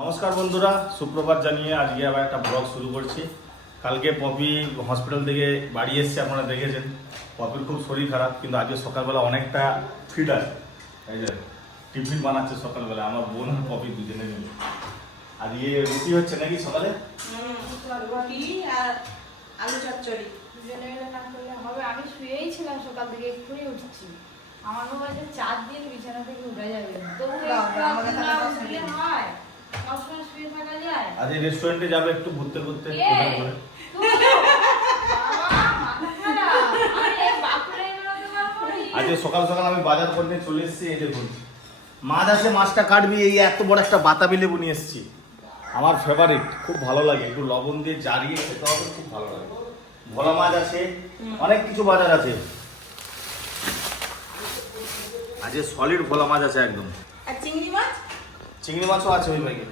নমস্কার বন্ধুরা সুপ্রভাত জানিয়ে আজকে আবার একটা ব্লগ শুরু করছি। কালকে পপি হসপিটাল থেকে বাড়ি এসছে আপনারা দেখেছেন। পপির খুব শরীর খারাপ কিন্তু আজকে সকালবেলা অনেকটা ফিট আছে। এই যে টিফিন বানাচ্ছে সকালবেলা আমার বোন আর পপি দুজনে মিলে। আজকে রুটি হচ্ছে নাকি সকালে? রুটি আর আলু চচ্চড়ি। দুজনে মিলে না করলে হবে। আমি শুয়েই ছিলাম সকাল থেকে এক্ষুনি উঠছি। আমার বাবা চার দিন বিছানা থেকে উঠে যাবে তবু বাবা, একটু আমাদের আধটু না থাকা উঠলে কষ্ট। হয় সবসময় শুয়ে থাকা যায় আজকে রেস্টুরেন্টে যাবে একটু ঘুরতে ঘুরতে না। আজকে সকাল সকাল আমি বাজার করে নিয়ে চলে এসেছি এই দেখুন। মাছ আছে মাছটা কাটবি এই এত বড় একটা বাতাবি লেবু নিয়ে এসেছি। আমার ফেভারিট খুব ভালো লাগে। একটু লবণ দিয়ে জারিয়ে খেতে হবে খুব ভালো লাগে। ভোলা মাছ আছে অনেক কিছু বাজার আছে। আজকে সলিড ভোলা মাছ আছে একদম। আর চিংড়ি মাছ? চিংড়ি মাছও আছে ওই ব্যাগে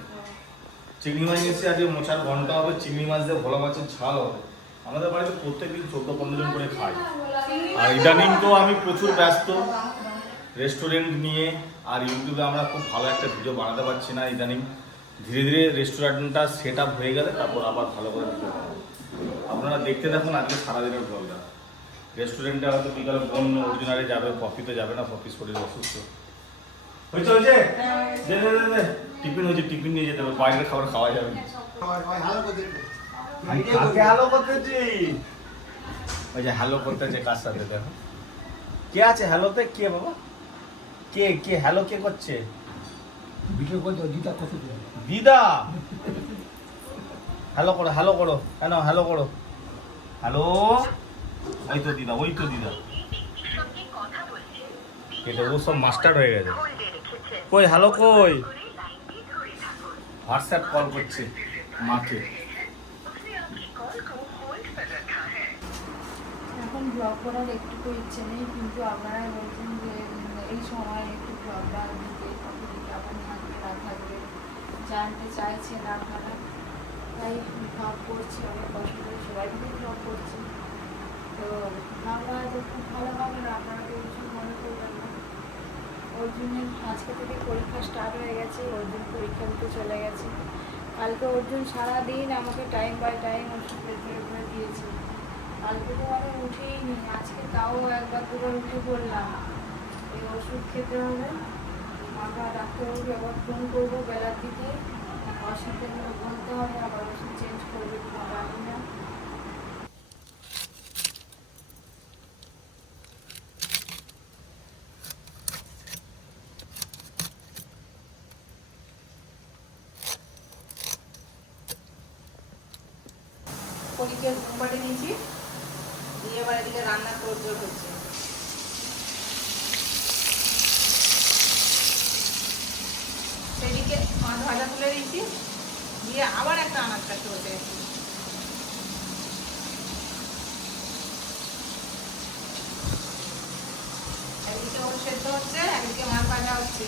চিংড়ি মাছ এসে আজকে মোচার ঘণ্টা হবে চিংড়ি মাছ দিয়ে ভোলা মাছের ঝাল হবে। আমাদের বাড়িতে প্রত্যেক দিন চোদ্দ পনেরো জন করে খায়। আর ইদানিং তো আমি প্রচুর ব্যস্ত। রেস্টুরেন্ট নিয়ে আর ইউটিউবে আমরা খুব ভালো একটা ভিডিও বানাতে পারছি না ইদানিং। ধীরে ধীরে রেস্টুরেন্টটা সেট আপ হয়ে গেলে তারপর আবার ভালো করে ভিডিও। আপনারা দেখতে দেখুন আজকে সারাদিনের ব্লগটা রেস্টুরেন্টে হয়তো বিকালে বোন অরিজিনালে যাবে কফিতে যাবে না কফি শরীর অসুস্থ। হয়েছে হয়েছে? দে দে দে। টিফিন হয়েছে টিফিন নিয়ে যেতে হবে বাইরের খাবার খাওয়া যাবে। না হ্যালো করতেছি? ওই যে হ্যালো করতেছে কার সাথে দেখো। কে আছে হ্যালোতে কে বাবা? কে কে? হ্যালো কে করছে? ভিডিও করতে দিদা কত দিদা! হ্যালো করো হ্যালো করো। কেন? হ্যালো করো। হ্যালো ওই তো দিদা ওই তো দিদা। ও সব মাস্টার হয়ে গেছে। কই হ্যালো কই? হোয়াটসঅ্যাপ কল করছে মাকে। এখন ব্লগ করার একটুকু ইচ্ছে নেই, কিন্তু আপনারা বলছেন যে এই সময় একটু ব্লগটা দিতে কত দিকে আবার থাকবে না থাকবে জানতে চাইছেন আপনারা, তাই ব্লগ করছি, অনেক কষ্ট করে সবাই মিলে ব্লগ করছি। তো ভাবনা যে খুব ভালো হবে না আপনারা কেউ কিছু মনে করবেন না অর্জুনের আজকে থেকে পরীক্ষা স্টার্ট হয়ে গেছে অর্জুন পরীক্ষা দিতে চলে গেছে। কালকে অর্জুন সারাদিন আমাকে টাইম বাই টাইম ওষুধ প্রেফার করে দিয়েছে। কালকে তো আমি উঠেই নি আজকে তাও একবার দুবার উঠে পড়লাম। এই ওষুধ খেতে হবে। আমরা ডাক্তারবাবুকে আবার ফোন করব বেলার দিকে। অসুখের বলতে হবে, আবার ওষুধ চেঞ্জ করবে কিনা জানি না। পরীক্ষার ঘুম পাঠিয়ে দিয়েছি দিয়ে এবার এদিকে রান্না তোর জোর হচ্ছে সেদিকে মাছ ভাজা তুলে দিয়েছি। দিয়ে আবার একটা আনাজ কাটতে বসে গেছি। একদিকে ওর সেদ্ধ হচ্ছে, একদিকে মাছ ভাজা হচ্ছে।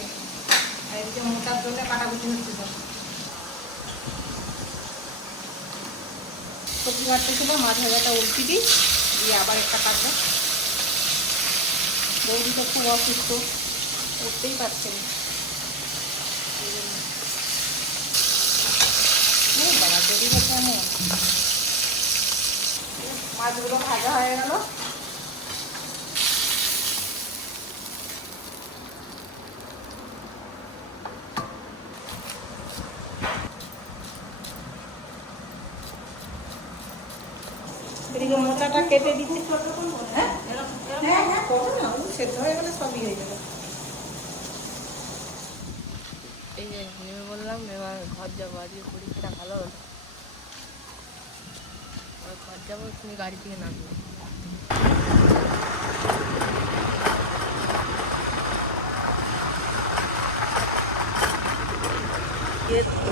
একদিকে মোটার জন্য কাটাকুটি হচ্ছে। সব মারতে কাটতেছিল মাছ ভাজাটা উল্টি দিই, দিয়ে আবার একটা কাটবো। তো খুব অসুস্থ, উঠতেই পারছে না। মাছগুলো ভাজা হয়ে গেল এদিকে মোচাটা কেটে দিচ্ছি হ্যাঁ হ্যাঁ হ্যাঁ করো না ও সেদ্ধ হয়ে গেলে সবই হয়ে যাবে এই যে নেমে বললাম এবার ঘর যাব আজকে পরীক্ষাটা ভালো হলো। ঘর যাব তুমি গাড়ি থেকে নামবে।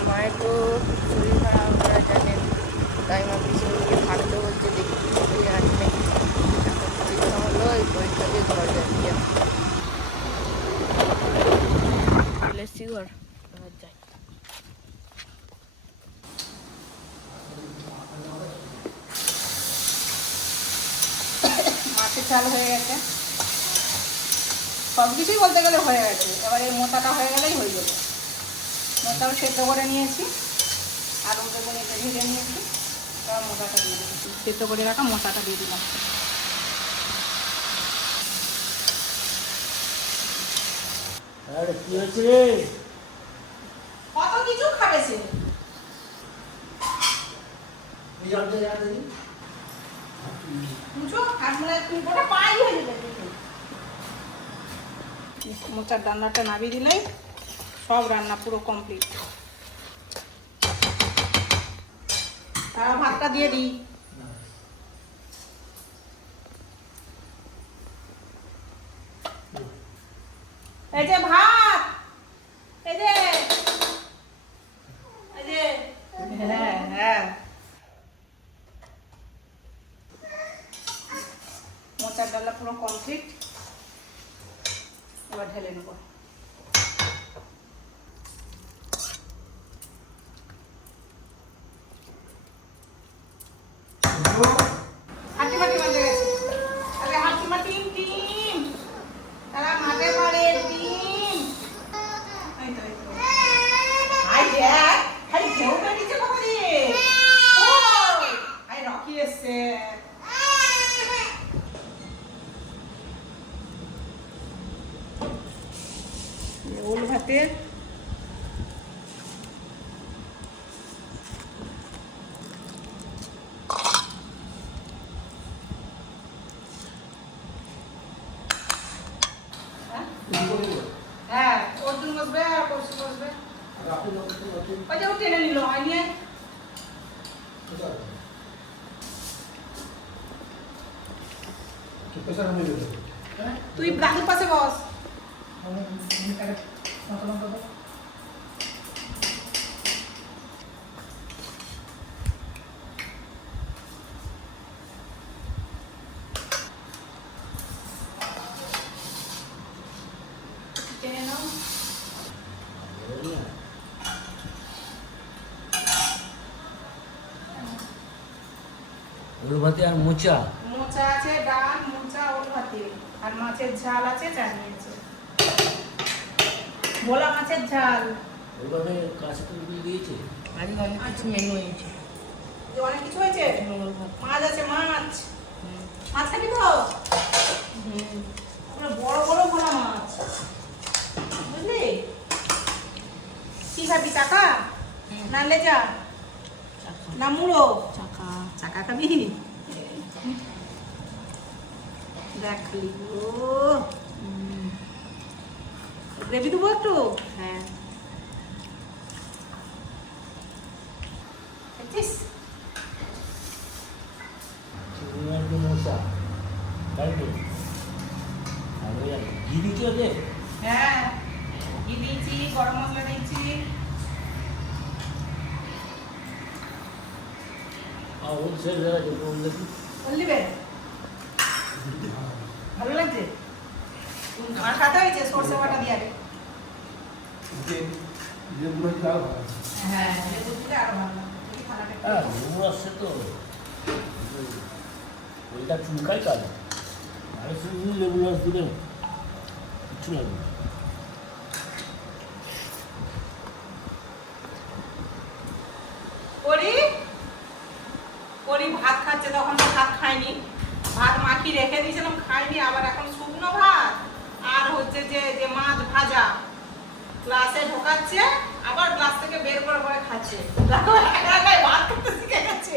মায়ের তো শরীর খারাপ আপনারা জানেন তাই মা পিছনে থাকতে বলছে দেখি কিছু জানি নাকি এখন পরীক্ষা হলো এই পরীক্ষা দিয়ে ঘর চলে এসছি ঘর এবার যাই মাছের চাল হয়ে গেছে। সব কিছুই বলতে গেলে হয়ে গেছে। এবার এই মোটাটা হয়ে গেলেই হয়ে যাবে। ভাতটাও সেদ্ধ করে নিয়েছি। আলু বেগুন এটা ভেজে নিয়েছি। এবার মশলাটা দিয়ে দিয়েছি সেদ্ধ করে রাখা মশলাটা দিয়ে দিলাম। আরে কি হয়েছে? কত কিছু খাবে সে? দেখি। বুঝো? মোচার রান্নাটা নামিয়ে দিলেই সব রান্না পুরো কমপ্লিট ভাতটা দিয়ে দিই এই যে ভাত এই যে এই যে হ্যাঁ হ্যাঁ মোচার ডালটা পুরো কমপ্লিট এবার ঢেলে নেব হাঁটি মাটি মাঝে গেছে আরে হাঁটি মাটি টিম তারা মাঠে পারে টিম এই তো এই তো আই দেখ খালি ঢেউ বেরিয়েছে কখন দিয়ে ওই আই রকি এসছে ওল ভাতের হ্যাঁ অর্জুন বসবে আর পরশু বসবে। ওই যে ও টেনে নিল হয় নিয়ে। গেল তুই দাদুর পাশে বস টেনে নাও ওর আর মোচা? মোচা আছে ডাল মোচা ওল ভাতে। আর মাছের ঝাল আছে চানিয়েছে ভোলা মাছের ঝাল। ওর ভাতে কাছে তুমি দিয়েছে? আজকে অনেক কিছু মেনু হয়েছে যে অনেক কিছু হয়েছে? মাছ আছে মাছ। মাছ খাবি তো পুরো বড় বড় ভোলা মাছ। বুঝলি? কি খাবি চাকা? না লেজা? না মুড়ো? চাকা। চাকা খাবি? দেখলি গো গ্রেভি দেবো একটু হ্যাঁ। ঘি দিতে ওদের হ্যাঁ। ঘি দিয়েছি গরম মশলা দিয়েছি। আর ওর শেষ হয়ে ওর দেখি বললিবে ভালো লাগছে আর সাথে হয়েছে সর্ষে বাটা দিয়ে আরে হ্যাঁ লেবু দিলে আরও ভালো। লাগবে দেখি খানাটা একটু- হ্যাঁ আসছে তো। ওইটা চুলকাই কাজ। আর শুধু লেবু রস দিলে কিছু লাগবে না করি করি ভাত খাচ্ছে তখন তো ভাত খাইনি ভাত মাখি রেখে দিয়েছিলাম খাইনি আবার এখন শুকনো ভাত আর হচ্ছে যে যে মাছ ভাজা গ্লাসে ঢোকাচ্ছে আবার গ্লাস থেকে বের করে করে খাচ্ছে দেখো একা একাই ভাত খেতে শিখে গেছে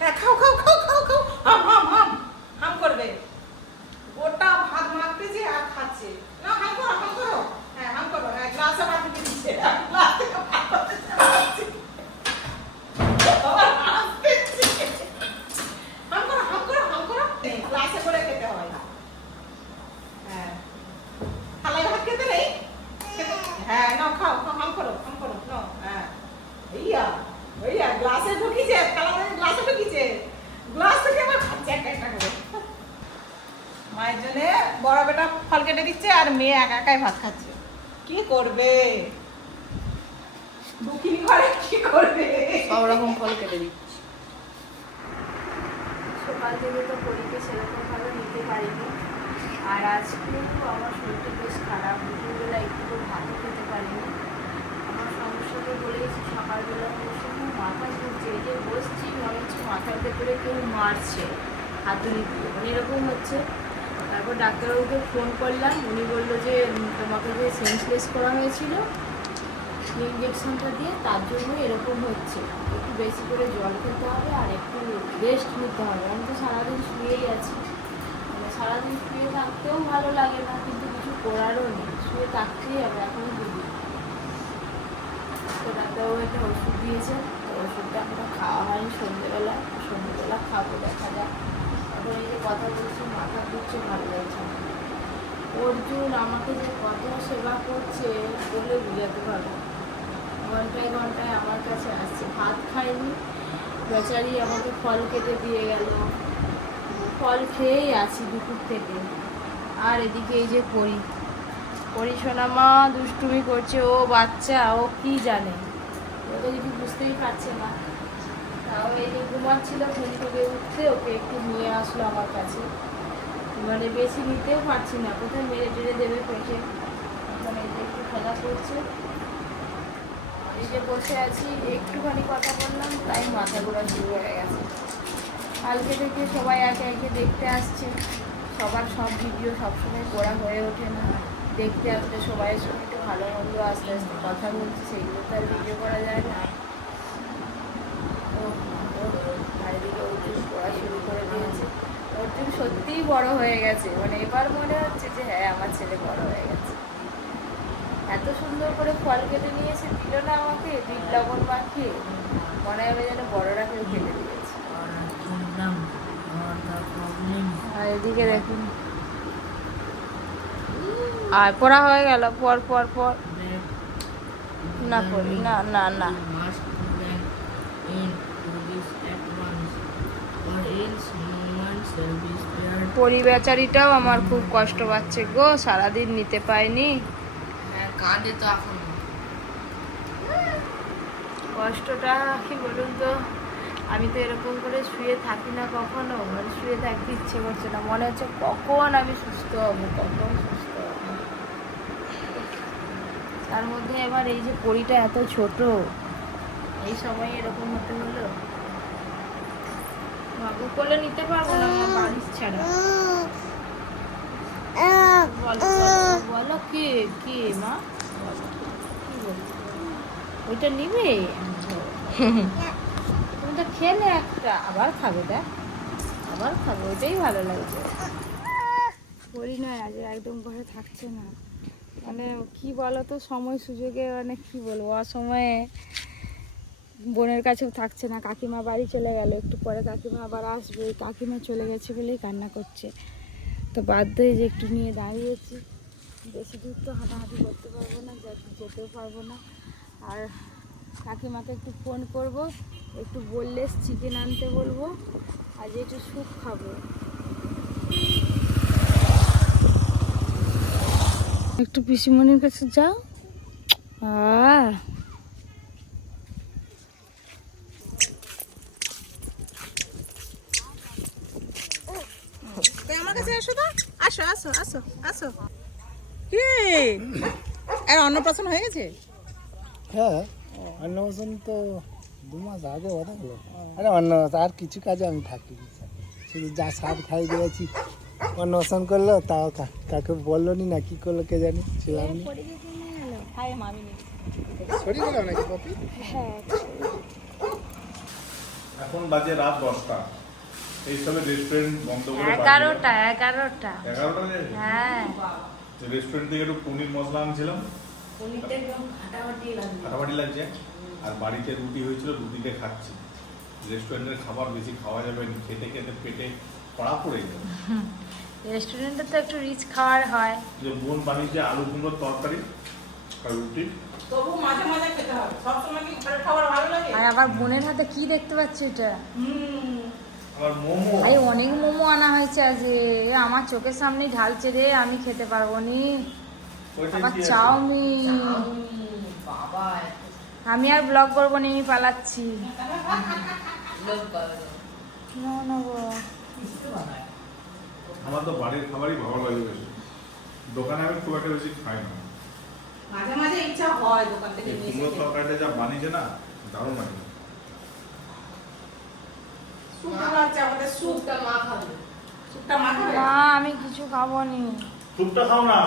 হ্যাঁ, খাও খাও খাও খাও খাও হাম হাম হাম হাম করবে গোটা ভাত মাখতেছে আর খাচ্ছে না হাম করো হাম করো হ্যাঁ হাম করো হ্যাঁ গ্লাসে ভাত দিতে দিচ্ছে গ্লাস থেকে ভাত করতেছে, খাচ্ছে। আবার হাসতেছে। হাম করো হাম করো হাম করো এই, গ্লাসে করে খেতে হয় হ্যাঁ থালায় ভাত খেতে নেই খেতে- হ্যাঁ নাও খাও খাও হাম করো হাম করো নাও হ্যাঁ এইয়া এইয়া গ্লাসে ঢুকিছে থালা মানে গ্লাসে ঢুকিছে গ্লাস থেকে আবার খাচ্ছে একটা একটা করে মায়ের জন্য বড় বেটা ফল কেটে দিচ্ছে আর মেয়ে একা একাই ভাত খাচ্ছে। কি করবে? দুঃখিনী ঘরে কি করবে? সব রকম ফল কেটে দিচ্ছি। সকাল থেকে তো পরীকে সেরকমভাবে নিতে পারিনি। আর আজকে একটু আমার শরীরটা বেশ খারাপ। দুপুরবেলা একটু ভাতও খেতে পারিনি। করেছি সকালবেলা বসে আমার মাথা ঘুরছে। এই যে বসছি মনে হচ্ছে মাথার ভেতরে কেউ মারছে হাতুড়ি দিয়ে। মানে এরকম হচ্ছে তারপর ডাক্তারবাবুকে ফোন করলাম। উনি বলল যে তোমাকে যে সেন্সলেস করা হয়েছিল ইঞ্জেকশনটা দিয়ে, তার জন্য এরকম হচ্ছে। একটু বেশি করে জল খেতে হবে আর একটু রেস্ট নিতে হবে। আমি তো সারাদিন শুয়েই আছি। মানে সারাদিন শুয়ে থাকতেও ভালো লাগে না, কিন্তু কিছু করারও নেই। শুয়ে থাকতেই হবে, এখন বুঝি তো ডাক্তারবাবু একটা ওষুধ দিয়েছে তো ওষুধটা এখনও খাওয়া হয়নি সন্ধ্যেবেলা সন্ধ্যেবেলা খাব, দেখা যাক। যে কথা বলছি, মাথা ঘুরছে, ভালো লাগছে। অর্জুন আমাকে যে কত সেবা করছে বলে বুঝাতে পারব। ঘন্টায় ঘন্টায় আমার কাছে আসছে। ভাত খায়নি বেচারি আমাকে ফল কেটে দিয়ে গেল। ফল খেয়েই আছি দুপুর থেকে। আর এদিকে এই যে পরি। পরি সোনামা দুষ্টুমি করছে, ও বাচ্চা, ও কি জানে? ও তো কিছু বুঝতেই পারছে না। তাও এই যে ঘুমাচ্ছিল, ঘুম থেকে উঠতে ওকে একটু নিয়ে আসলো আমার কাছে। মানে বেশি নিতেও পারছি না, কোথায় মেরে টেরে দেবে পেটে? যে একটু খেলা করছে। এই যে বসে আছি, একটুখানি কথা বললাম, তাই মাথা ঘোরা শুরু হয়ে গেছে। কালকে থেকে সবাই একে একে দেখতে আসছে। সবার সব ভিডিও সবসময় করা হয়ে ওঠে না। দেখতে আসলে সবাইয়ের সঙ্গে একটু ভালো মন্দ আস্তে আস্তে কথা বলছে, সেগুলো তো আর ভিডিও করা যায় না তো পড়া শুরু করে দিয়েছে। অর্জুন সত্যিই বড় হয়ে গেছে। মানে এবার মনে হচ্ছে যে হ্যাঁ আমার ছেলে বড় হয়ে গেছে। এত সুন্দর করে ফল কেটে নিয়েছে দিল না আমাকে বিট লবণ মাখিয়ে। মনে হবে যেন বড়রা কেউ কেটে দিয়েছে। আর এদিকে দেখুন। আর পড়া হয়ে গেল পর পর পর। না পড়ি না না না। পরিবেচারিটাও আমার খুব কষ্ট পাচ্ছে গো সারাদিন নিতে পাইনি। হ্যাঁ কাঁদে তো এখন। কষ্টটা কি বলুন তো আমি তো এরকম করে শুয়ে থাকি না কখনো মানে শুয়ে থাকতে ইচ্ছে করছে না মনে হচ্ছে কখন আমি সুস্থ হব কখন সুস্থ হব। তার মধ্যে এবার এই যে পরিটা এত ছোট এই সময় এরকম হতে হলো? বাবু কোলে নিতে পারব না বলো কে কে, মা? ওইটা নিবে? তুমি তো খেলে একটা, আবার খাবে, দেখ। আবার খাবে, ওইটাই ভালো লাগছে বলি না আজ একদম ঘরে থাকছে না। মানে কি বলো তো সময় সুযোগে মানে কি বলব, অসময়ে বোনের কাছেও থাকছে না, কাকিমা বাড়ি চলে গেল, একটু পরে কাকিমা আবার আসবে, কাকিমা চলে গেছে বলেই কান্না করছে। তো বাধ্য হয়ে যে একটু নিয়ে দাঁড়িয়েছি। বেশি দূর তো হাঁটাহাঁটি করতে পারব না যেতেও পারব না। আর কাকিমাকে একটু ফোন করব, একটু বললে চিকেন আনতে বলব আজ একটু স্যুপ খাব। একটু পিসিমণির কাছে যাও। আহ তো আমার কাছে এসো তো আসো আসো আসো আসো। কি? আর অন্নপ্রাশন হয়ে গেছে? হ্যাঁ অন্নপ্রাশন তো দু মাস আগে কথা হলো আরে অন্ন আর কিছু কাজে আমি থাকি শুধু যা সাপ খাই দিয়েছি। অন্নপ্রাশন করল তাও কা- কাকে বলল নি না কি করল কে জানি ছিলাম গেল কপি? হ্যাঁ এখন বাজে রাত দশটা। এই সবে রেস্টুরেন্ট বন্ধ করে এগারোটা এগারোটা। এগারোটা হ্যাঁ। তো রেস্টুরেন্ট থেকে একটু পনির মশলা আনছিলাম ফাটাফাটি লাগছে। আর বাড়িতে রুটি হয়েছিল রুটিতে খাচ্ছি। রেস্টুরেন্টের খাবার বেশি খাওয়া যাবে না খেতে খেতে পেটে কড়া পড়ে যাবে রেস্টুরেন্টে তো একটু রিচ খাওয়ার হয়। যে বোন বানিয়েছে আলু কুমড়োর তরকারি আর রুটি। তবু মাঝে মাঝে খেতে হবে। সবসময় কি ঘরের খাবার ভালো লাগে? আর আবার বোনের হাতে কি দেখতে পাচ্ছি এটা? হুম। ভাই অনেক মোমো আনা হয়েছে আজ আমার চোখের সামনে ঢালছে রে আমি খেতে পারব নি। আবার চাউমিন। আমি আর ব্লগ করব না আমি পালাচ্ছি। আমার তো বাড়ির খাবারই ভালো লাগে বেশি। দোকানে আমি খুব একটা বেশি খাই না। মাঝে মাঝে ইচ্ছা হয় দোকান থেকে নিয়ে তরকারিটা যা বানিয়েছে না দারুণ বানিয়েছে স্যুপটা হচ্ছে আমাদের স্যুপ স্যুপটা মা খাবে স্যুপটা মাখাবে মা আমি কিছু খাব নি। স্যুপটা খাও না।